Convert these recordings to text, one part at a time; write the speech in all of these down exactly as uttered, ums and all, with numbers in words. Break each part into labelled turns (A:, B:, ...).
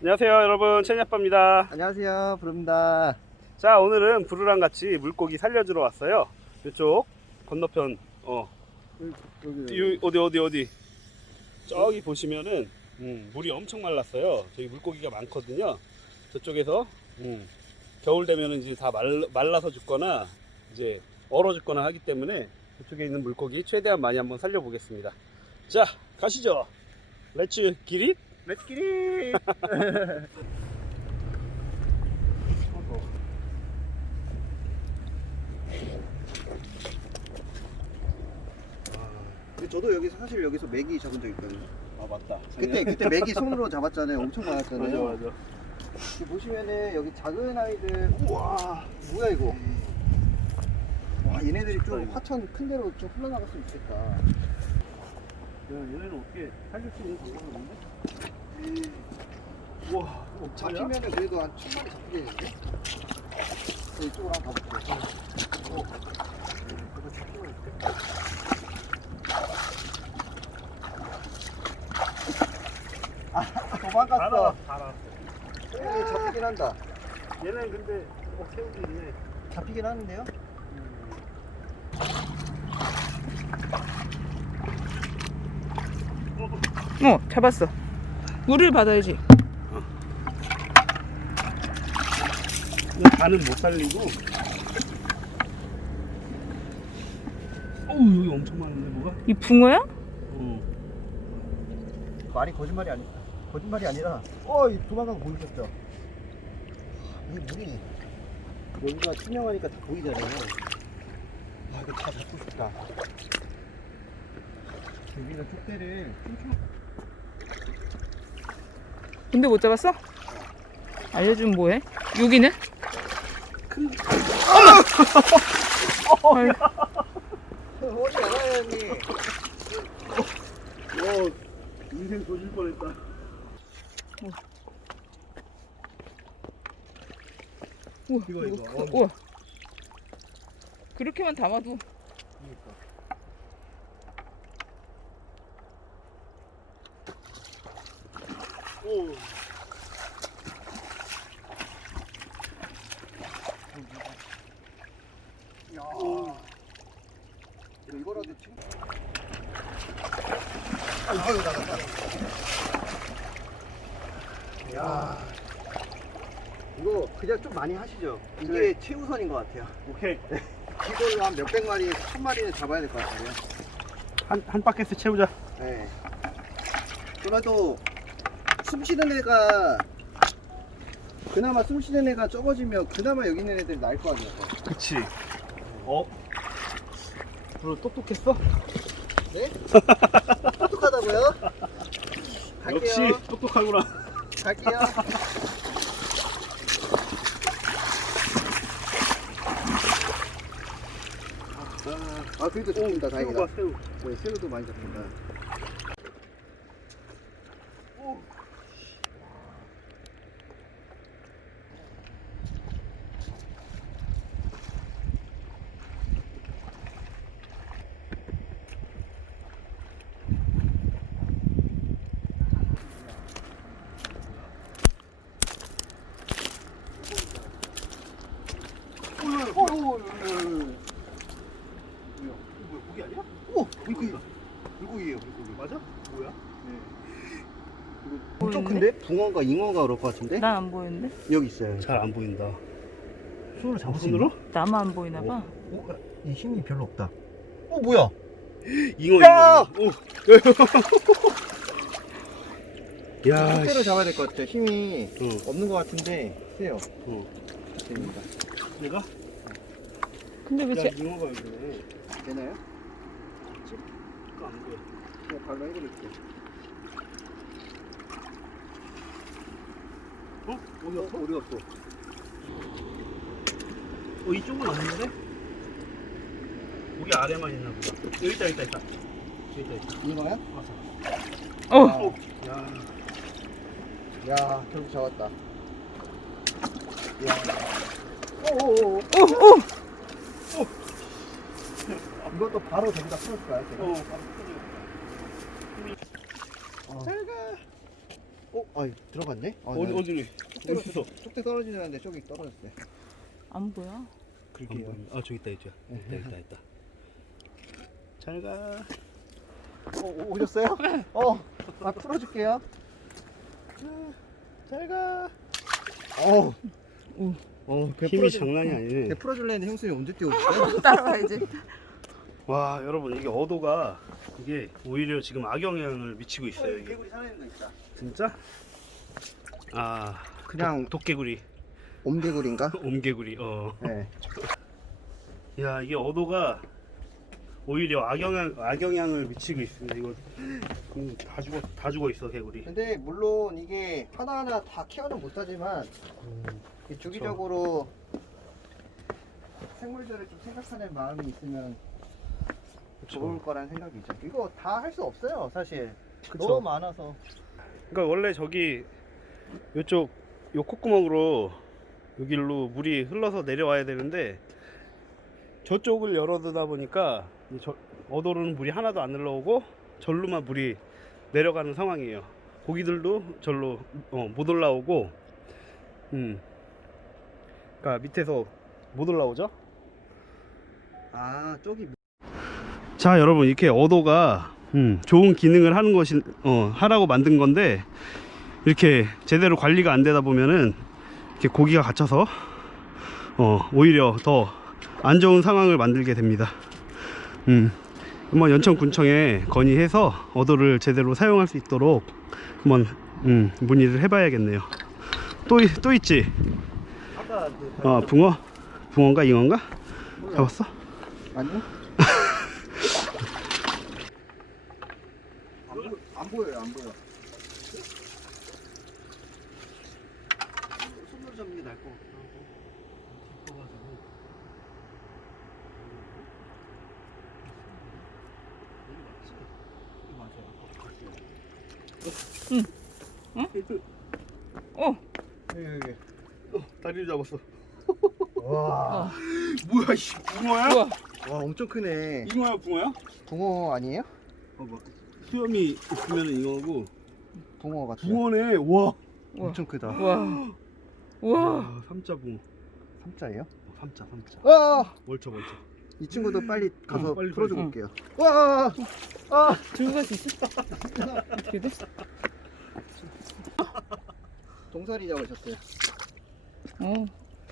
A: 안녕하세요 여러분, 채니아빠입니다.
B: 안녕하세요, 부릅니다.
A: 자, 오늘은 부르랑 같이 물고기 살려주러 왔어요. 이쪽 건너편 어
B: 여기,
A: 이, 어디 어디 어디 저기 보시면은 음, 물이 엄청 말랐어요. 저기 물고기가 많거든요. 저쪽에서 음, 겨울 되면은 이제 다 말, 말라서 죽거나 이제 얼어 죽거나 하기 때문에 저쪽에 있는 물고기 최대한 많이 한번 살려보겠습니다. 자, 가시죠. 렛츠 기릿.
B: 렛츠 기릿! 근데 저도 여기서 사실 여기서 메기 잡은 적 있거든요.
A: 아 맞다.
B: 그때 그때 메기 손으로 잡았잖아요. 엄청 많았잖아요.
A: 맞아 맞아.
B: 여기 보시면은 여기 작은 아이들, 우와, 뭐야 이거? 와, 얘네들이 좀 화천 큰 데로 좀 흘러나갔으면 좋겠다.
A: 야, 얘네는 어떻게 살릴 수 있는 방법이 없는데? 우와, 어,
B: 잡히면은 그래도 한 천 마리 잡히겠는데? 저 이쪽으로 한번 가볼게요. 어. 이거 잡히면 있겠다. 아, 도망갔어.
A: 달아.
B: 얘 잡히긴 한다.
A: 얘는 근데 꼭 새우기 있네.
B: 잡히긴 하는데요?
C: 어, 잡았어. 물을 받아야지.
A: 간은 못 살리고. 어우, 여기 엄청 많은데 뭐가?
C: 이 붕어야?
A: 어.
B: 말이 거짓말이 아니 거짓말이 아니라 어, 이 도망간 거 보이셨죠? 이 물이 여기가 투명하니까 다 보이잖아요. 아, 이거 다 잡고 싶다. 여기는 족대를 촘촘.
C: 근데 못 잡았어? 알려주면 뭐해? 여기는? 어머! 아유,
B: 어디 알아요, 형님?
A: 어, 인생 조질 뻔했다.
C: 우와,
A: 이거, 이거.
C: 크-
A: 어.
C: 우와. 그렇게만 담아도.
A: 오.
B: 야,
A: 오.
B: 이거라도 지금. 아유, 나갔다. 야, 이거 그냥 좀 많이 하시죠. 이게
A: 네.
B: 최우선인 것 같아요.
A: 오케이.
B: 이걸로 한 몇백 마리, 천 마리는 잡아야 될 것 같아요.
A: 한, 한 바켓스 채우자.
B: 네. 그래도 숨 쉬는 애가 그나마 숨 쉬는 애가 적어지면 그나마 여기 있는 애들이 나을 거 아니에요.
A: 그치. 어? 불어 똑똑했어?
B: 네? 똑똑하다고요? 갈게요.
A: 역시 똑똑하구나.
B: 갈게요. 아, 그래도 잡힌다. 다행이다.
A: 새우가 새우.
B: 네, 새우도 많이 잡힌다. 오, 오, 오, 오.
A: 뭐야, 고기 아니야?
B: 오, 물고기. 물고기예요, 물고기.
A: 맞아? 뭐야?
B: 네. 이거 엄청 큰데? 붕어인가 잉어가 그럴 것 같은데?
C: 난 안 보이는데?
B: 여기 있어요.
A: 잘 안 보인다.
B: 손으로 잡을 수
A: 손으로?
C: 나만 안 보이나 봐.
B: 오, 이 힘이 별로 없다. 어, 뭐야?
A: 잉어,
B: 야!
A: 잉어. 오. 야,
B: 족대로
A: 씨.
B: 잡아야 될 것 같아요. 힘이
A: 응.
B: 없는 것 같은데 세요.
A: 응.
B: 됩니다.
A: 내가?
C: 근데 왜
A: 야,
C: 제,
A: 잉어가 여기네.
B: 되나요?
A: 그거 안 보여.
B: 제가 발로 해드릴게요.
A: 어? 어디
B: 어,
A: 갔어?
B: 어디 갔어?
A: 어, 이쪽은 없는데? 고기 아래만 있나 보다. 여기 있다, 여기 있다, 있다. 여기 있다, 있다.
B: 잉어야?
A: 와서.
C: 어!
A: 오. 야.
B: 야, 결국 잡았다. 야. 오오오.
C: 오! 오!
B: 이것도 바로 저기다 풀어줄까요? 제가?
A: 어, 바로 터져.
B: 어.
A: 잘 가.
B: 어? 아 들어갔네? 아,
A: 어디
B: 나
A: 어디
B: 뚝대,
A: 어디서?
B: 뚝대 떨어지는데 저기 떨어졌어요.
C: 안 보여?
B: 그렇게요.
A: 아 저기 있다 있다 있다 있다 있다. 잘 가.
B: 어, 오- 오셨어요? 어, 아 풀어줄게요. 잘 가. 어,
C: 오.
B: 어, 배
A: 힘이
B: 풀어줄-
A: 장난이 아니네.
B: 배 풀어줄래 했는데 형수님 언제 뛰어오셨어요?
C: 따라와야지.
A: 와 여러분 이게 어도가 이게 오히려 지금 악영향을 미치고 있어요 이게.
B: 개구리 살아있는 거 있다.
A: 진짜? 아
B: 그냥
A: 독, 독개구리
B: 옴개구리인가?
A: 옴개구리 어.
B: 네.
A: 야 이게 어도가 오히려 악영향 악영향을 미치고 있습니다. 이거 음, 다 죽어 다 죽어 있어 개구리.
B: 근데 물론 이게 하나하나 다 케어는 못하지만 이 주기적으로 생물들을 좀 생각하는 마음이 있으면 좋을 거란 생각이죠. 이거 다 할 수 없어요, 사실.
A: 그쵸.
B: 너무 많아서.
A: 그러니까 원래 저기 요쪽 요 콧구멍으로 여기로 물이 흘러서 내려와야 되는데 저쪽을 열어두다 보니까 이 저, 어도로는 물이 하나도 안 흘러오고 절로만 물이 내려가는 상황이에요. 고기들도 절로 어, 못 올라오고, 음, 그러니까 밑에서 못 올라오죠.
B: 아, 저기
A: 자 여러분 이렇게 어도가 음, 좋은 기능을 하는 것이 어, 하라고 만든 건데 이렇게 제대로 관리가 안 되다 보면은 이렇게 고기가 갇혀서 어, 오히려 더 안 좋은 상황을 만들게 됩니다. 음, 한번 연천군청에 건의해서 어도를 제대로 사용할 수 있도록 한번 음, 문의를 해봐야겠네요. 또, 있- 또 있지?
B: 아까 그
A: 어, 붕어? 붕어인가 잉어인가? 잡았어?
B: 아니요? 안, 보, 안 보여요, 안 보여. 손으로 잡는 게 나을 것 같기도 하고.
C: 어.
B: 여기, 여기.
A: 다리를 잡았어.
B: 와,
C: 어.
A: 뭐야 씨 붕어야?
C: 우와.
B: 와, 엄청 크네.
A: 잉어야 붕어야?
B: 붕어 아니에요?
A: 봐봐. 수염이 있으면 잉어고
B: 붕어 같아요.
A: 붕어네. 와.
C: 우와.
B: 엄청 크다.
C: 우와. 우와.
A: 아, 삼자 붕어.
B: 삼자예요?
A: 어, 삼자 삼자.
B: 아!
A: 멀쩡 멀쩡.
B: 이 친구도 빨리 가서
A: 응, 빨리
B: 풀어주고
C: 응.
B: 올게요. 와! 아!
C: 들고 갈 수 있어? 어떻게 돼?
B: 동사리 잡으셨어요.
C: 어.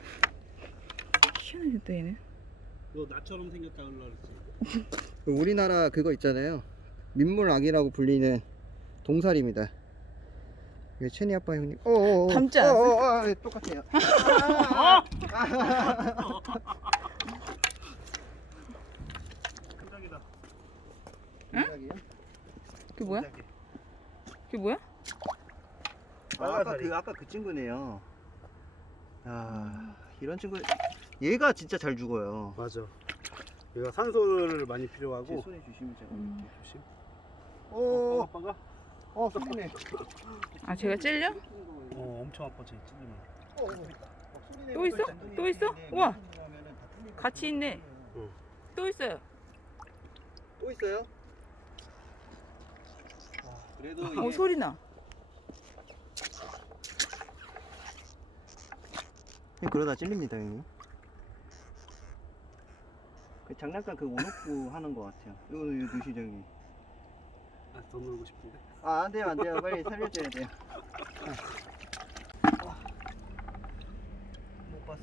C: 희한하겠다 얘네.
A: 너 나처럼 생겼다 그러지.
B: 우리나라 그거 있잖아요. 민물악이라고 불리는 동사리입니다. 이게 체니 아빠 형님. 어어어.
C: 닮지 않았어요?
B: 어어어. 아, 네, 똑같아요. 아!
A: 깜짝이다.
B: 동사리요?
C: 그게 뭐야? 그게 뭐야?
B: 아, 아까 그 아까 그 친구네요. 아, 이런 친구 얘가 진짜 잘 죽어요.
A: 맞아. 얘가 산소를 많이
B: 제
A: 필요하고.
B: 손에 주시면 제가.
C: 음.
A: 조심.
B: 어,
A: 아빠가?
B: 어, 소리네.
C: 아 제가 찔려?
A: 어 엄청 아파 쟤 찔리면.
B: 어, 어. 소리네.
C: 또 있어? 또 있어? 우와. 같이 있네.
A: 응.
C: 또 있어요.
B: 또 있어요? 아, 그래도
C: 어
B: 이게
C: 소리 나.
B: 그러다 찔립니다, 형님. 그 장난감 그 오노쿠 하는 것 같아요. 이거 이거 누시죠, 형님.
A: 아, 더 놀고 싶은데.
B: 아, 안 돼요, 안 돼요. 빨리 살려줘야 돼요. 못 봤어.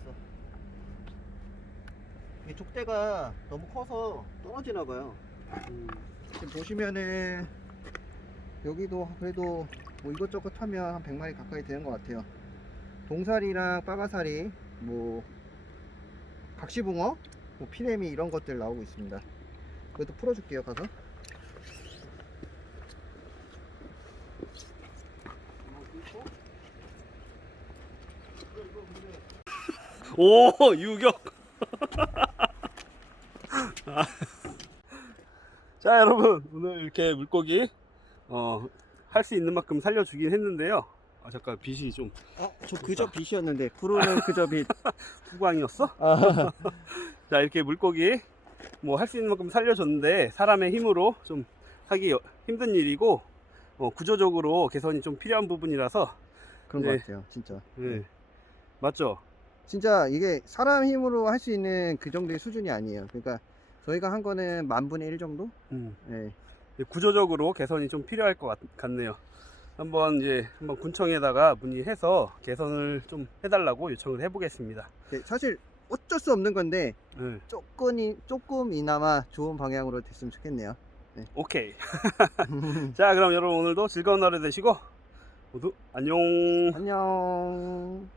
B: 이게 족대가 너무 커서 떨어지나 봐요.
A: 음.
B: 지금 보시면은 여기도 그래도 뭐 이것저것 하면 한 백 마리 가까이 되는 것 같아요. 동사리랑 빠가사리, 뭐 각시붕어, 뭐 피레미 이런 것들 나오고 있습니다. 그것도 풀어줄게요, 가서.
A: 오 유격. 자 여러분 오늘 이렇게 물고기 어, 할 수 있는 만큼 살려주긴 했는데요. 아 잠깐 빛이 좀
B: 아, 저 그저 빛이었는데 프로는 그저 빛.
A: 후광이었어?
B: 아,
A: 자 이렇게 물고기 뭐 할 수 있는 만큼 살려줬는데 사람의 힘으로 좀 하기 어- 힘든 일이고 어, 구조적으로 개선이 좀 필요한 부분이라서.
B: 그런
A: 네.
B: 것 같아요, 진짜.
A: 네. 맞죠?
B: 진짜 이게 사람 힘으로 할 수 있는 그 정도의 수준이 아니에요. 그러니까 저희가 한 거는 만 분의 일 정도?
A: 음.
B: 네.
A: 구조적으로 개선이 좀 필요할 것 같, 같네요. 한번 이제 한번 군청에다가 문의해서 개선을 좀 해달라고 요청을 해보겠습니다.
B: 네, 사실 어쩔 수 없는 건데
A: 네.
B: 조금이 조금이나마 좋은 방향으로 됐으면 좋겠네요.
A: 오케이. 자, 그럼 여러분 오늘도 즐거운 하루 되시고 모두 안녕.
B: 안녕.